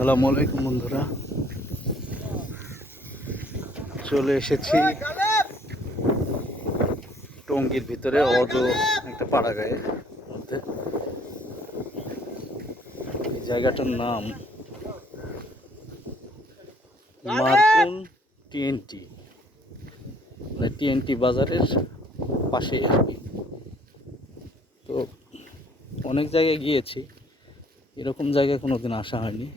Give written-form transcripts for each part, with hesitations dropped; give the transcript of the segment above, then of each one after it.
আসসালামু আলাইকুম বন্ধুরা, চলে এসেছি টঙ্গীর ভিতরে অজ একটা পাড়া গায়ের মধ্যে। এই জায়গাটার নাম মার্কুন টিএনটি, মানে টিএনটি বাজারের পাশেই আর কি। তো অনেক জায়গায় গিয়েছি, এরকম জায়গায় কোনোদিন আসা হয়নি।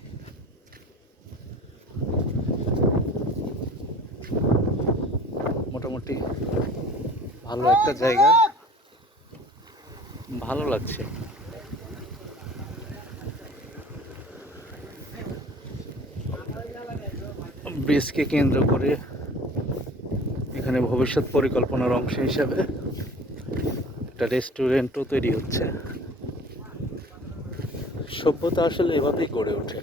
মোটামুটি ভালো একটা জায়গা, ভালো লাগছে। ব্রিজকে কেন্দ্র করে এখানে ভবিষ্যৎ পরিকল্পনার অংশ হিসাবে একটা রেস্টুরেন্টও তৈরি হচ্ছে। সভ্যতা আসলে এভাবেই গড়ে ওঠে।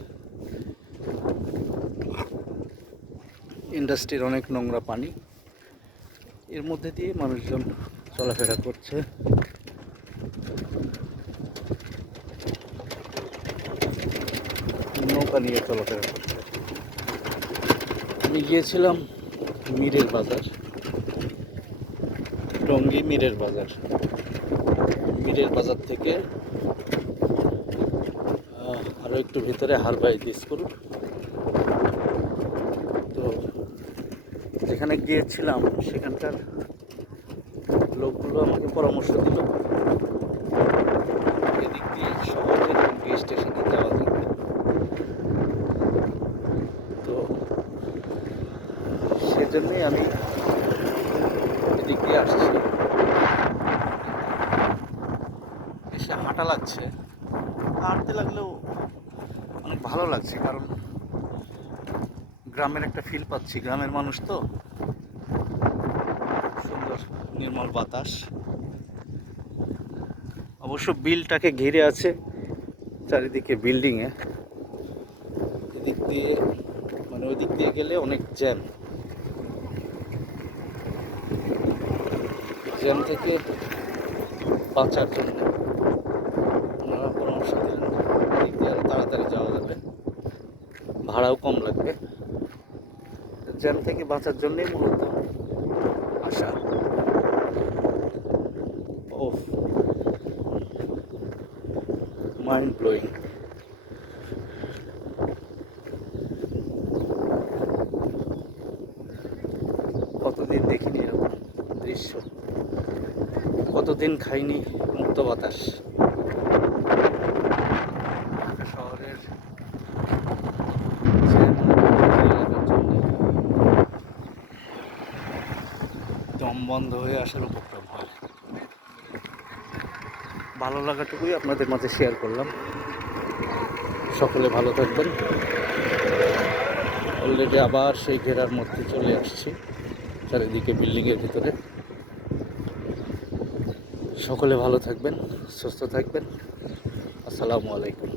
ইন্ডাস্ট্রির অনেক নোংরা পানি, এর মধ্যে দিয়ে মানুষজন চলাফেরা করছে। নৌকা নিয়ে চলাফেরা করছে। আমি গিয়েছিলাম মীরের বাজার, টঙ্গী মীরের বাজার। মীরের বাজার থেকে আরও একটু ভিতরে হারবাইজ স্কুল। তো যেখানে গিয়েছিলাম সেখানকার লোকগুলো আমাকে পরামর্শ দিল এদিক দিয়ে সহজে টঙ্গী স্টেশনে যাওয়া যাবে। তো সেজন্যই আমি এদিক দিয়ে আসছি। এসে হাঁটা লাগছে, হাঁটতে লাগলেও অনেক ভালো লাগছে, কারণ গ্রামের একটা ফিল পাচ্ছি। গ্রামের মানুষ তো, সুন্দর নির্মল বাতাস। অবশ্য বিলটাকে ঘিরে আছে চারিদিকে বিল্ডিংয়ে। এদিক দিয়ে মানে ওই দিক দিয়ে গেলে অনেক জ্যাম। জ্যাম থেকে বাঁচার জন্য ওনারা পরামর্শ দিলেন এদিক দিয়ে আরও তাড়াতাড়ি যাওয়া যাবে, ভাড়াও কম লাগবে। জ্যাম থেকে বাঁচার জন্যই মূলত আসা। ও মাইন্ড ব্লোয়িং। কতদিন দেখিনি এরকম দৃশ্য, কতদিন খাইনি মুক্ত বাতাস। ঢাকা শহরের দম বন্ধ হয়ে আসার উপক্রম হয়। ভালো লাগাটুকুই আপনাদের মাঝে শেয়ার করলাম। সকলে ভালো থাকবেন। অলরেডি আবার সেই ঘেরার মধ্যে চলে আসছি, চারিদিকে বিল্ডিংয়ের ভিতরে। সকলে ভালো থাকবেন, সুস্থ থাকবেন। আসসালামু আলাইকুম।